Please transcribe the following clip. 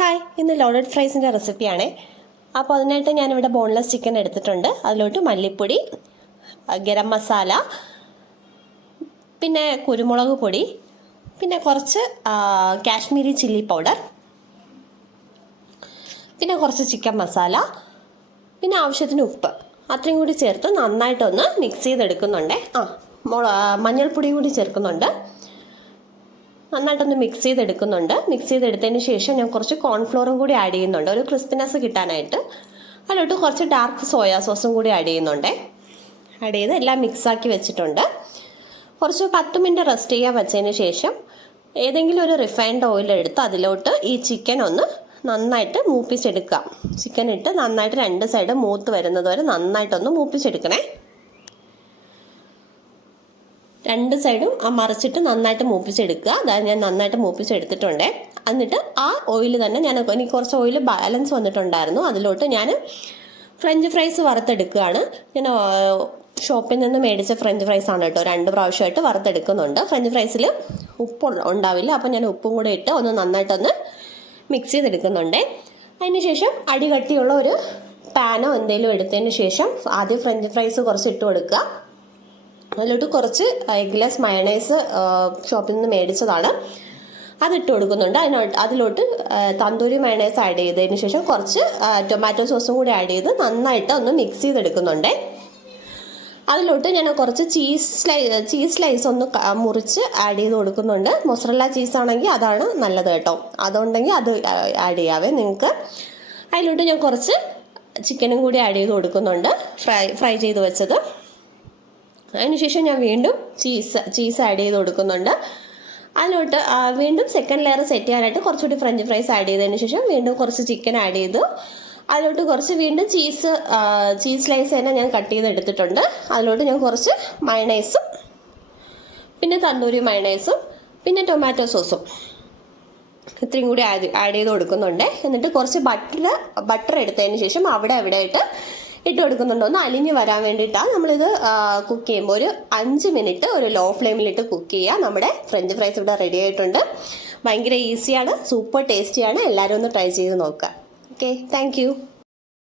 Hi, ഇന്ന് loaded ഫ്രൈസിൻ്റെ റെസിപ്പിയാണേ. അപ്പോൾ അതിനായിട്ട് ഞാനിവിടെ ബോൺലെസ് ചിക്കൻ എടുത്തിട്ടുണ്ട്. അതിലോട്ട് മല്ലിപ്പൊടി, ഗരം മസാല, പിന്നെ കുരുമുളക് പൊടി, പിന്നെ കുറച്ച് കാശ്മീരി ചില്ലി പൗഡർ, പിന്നെ കുറച്ച് ചിക്കൻ മസാല, പിന്നെ ആവശ്യത്തിന് ഉപ്പ്, അത്രയും കൂടി ചേർത്ത് നന്നായിട്ടൊന്ന് മിക്സ് ചെയ്തെടുക്കുന്നുണ്ട്. മഞ്ഞൾപ്പൊടി കൂടി ചേർക്കുന്നുണ്ട്. നന്നായിട്ടൊന്ന് മിക്സ് ചെയ്തെടുക്കുന്നുണ്ട്. മിക്സ് ചെയ്തെടുത്തതിന് ശേഷം ഞാൻ കുറച്ച് കോൺഫ്ലോറും കൂടി ആഡ് ചെയ്യുന്നുണ്ട്, ഒരു ക്രിസ്പിനെസ് കിട്ടാനായിട്ട്. അതിലോട്ട് കുറച്ച് ഡാർക്ക് സോയാ സോസും കൂടി ആഡ് ചെയ്യുന്നുണ്ട്. ആഡ് ചെയ്ത് എല്ലാം മിക്സാക്കി വെച്ചിട്ടുണ്ട്. കുറച്ച് 10 മിനിറ്റ് റെസ്റ്റ് ചെയ്യാൻ വെച്ചതിന് ശേഷം ഏതെങ്കിലും ഒരു റിഫൈൻഡ് ഓയിൽ എടുത്ത് അതിലോട്ട് ഈ ചിക്കൻ ഒന്ന് നന്നായിട്ട് മൂപ്പിച്ചെടുക്കാം. ചിക്കൻ ഇട്ട് നന്നായിട്ട് 2 സൈഡ് മൂത്ത് വരുന്നത് വരെ നന്നായിട്ടൊന്ന് മൂപ്പിച്ചെടുക്കണേ. 2 സൈഡും മറിച്ചിട്ട് നന്നായിട്ട് മൂപ്പിച്ചെടുക്കുക. അതായത് ഞാൻ നന്നായിട്ട് മൂപ്പിച്ചെടുത്തിട്ടുണ്ട്. എന്നിട്ട് ആ ഓയിൽ തന്നെ എനിക്ക് കുറച്ച് ഓയിൽ ബാലൻസ് വന്നിട്ടുണ്ടായിരുന്നു. അതിലോട്ട് ഞാൻ ഫ്രഞ്ച് ഫ്രൈസ് വറുത്തെടുക്കുകയാണ്. ഞാൻ ഷോപ്പിൽ നിന്ന് മേടിച്ച ഫ്രഞ്ച് ഫ്രൈസ് ആണ് കേട്ടോ. 2 പ്രാവശ്യമായിട്ട് വറുത്തെടുക്കുന്നുണ്ട്. ഫ്രഞ്ച് ഫ്രൈസിൽ ഉപ്പ് ഉണ്ടാവില്ല, അപ്പം ഞാൻ ഉപ്പും കൂടെ ഇട്ട് ഒന്ന് നന്നായിട്ടൊന്ന് മിക്സ് ചെയ്തെടുക്കുന്നുണ്ട്. അതിന് ശേഷം അടികട്ടിയുള്ള ഒരു പാനോ എന്തെങ്കിലും എടുത്തതിന് ശേഷം ആദ്യം ഫ്രഞ്ച് ഫ്രൈസ് കുറച്ച് ഇട്ട് കൊടുക്കുക. അതിലോട്ട് കുറച്ച് എഗ്ലെസ് മയണൈസ് ഷോപ്പിൽ നിന്ന് മേടിച്ചതാണ്, അതിട്ട് കൊടുക്കുന്നുണ്ട്. അതിലോട്ട് തന്തൂരി മയണൈസ് ആഡ് ചെയ്തതിന് ശേഷം കുറച്ച് ടൊമാറ്റോ സോസും കൂടി ആഡ് ചെയ്ത് നന്നായിട്ട് ഒന്ന് മിക്സ് ചെയ്തെടുക്കുന്നുണ്ട്. അതിലോട്ട് ഞാൻ കുറച്ച് ചീസ് സ്ലൈസ് ഒന്ന് മുറിച്ച് ആഡ് ചെയ്ത് കൊടുക്കുന്നുണ്ട്. മൊസറല്ല ചീസ് ആണെങ്കിൽ അതാണ് നല്ലത് കേട്ടോ. അതുണ്ടെങ്കിൽ അത് ആഡ് ചെയ്യാവേ നിങ്ങൾക്ക്. അതിലോട്ട് ഞാൻ കുറച്ച് ചിക്കനും കൂടി ആഡ് ചെയ്ത് കൊടുക്കുന്നുണ്ട്, ഫ്രൈ ചെയ്ത് വെച്ചത്. അതിനുശേഷം ഞാൻ വീണ്ടും ചീസ് ആഡ് ചെയ്ത് കൊടുക്കുന്നുണ്ട്. അതിലോട്ട് വീണ്ടും സെക്കൻഡ് ലെയർ സെറ്റ് ചെയ്യാനായിട്ട് കുറച്ചുകൂടി ഫ്രഞ്ച് ഫ്രൈസ് ആഡ് ചെയ്തതിന് ശേഷം വീണ്ടും കുറച്ച് ചിക്കൻ ആഡ് ചെയ്തു. അതിലോട്ട് കുറച്ച് വീണ്ടും ചീസ് സ്ലൈസ് തന്നെ ഞാൻ കട്ട് ചെയ്ത് എടുത്തിട്ടുണ്ട്. അതിലോട്ട് ഞാൻ കുറച്ച് മയണൈസും, പിന്നെ തന്തൂരി മയണൈസും, പിന്നെ ടൊമാറ്റോ സോസും ഇത്രയും കൂടി ആഡ് ചെയ്ത് കൊടുക്കുന്നുണ്ട്. എന്നിട്ട് കുറച്ച് ബട്ടർ എടുത്തതിന് ശേഷം അവിടെ ആയിട്ട് ഇട്ട് കൊടുക്കുന്നുണ്ട്. ഒന്ന് അലിഞ്ഞ് വരാൻ വേണ്ടിയിട്ടാണ് നമ്മളിത് കുക്ക് ചെയ്യുമ്പോൾ. ഒരു 5 മിനിറ്റ് ഒരു ലോ ഫ്ലെയിമിലിട്ട് കുക്ക് ചെയ്യുക. നമ്മുടെ ഫ്രഞ്ച് ഫ്രൈസ് ഇവിടെ റെഡി ആയിട്ടുണ്ട്. ഭയങ്കര ഈസിയാണ്, സൂപ്പർ ടേസ്റ്റിയാണ്. എല്ലാവരും ഒന്ന് ട്രൈ ചെയ്ത് നോക്കുക. Okay, thank you.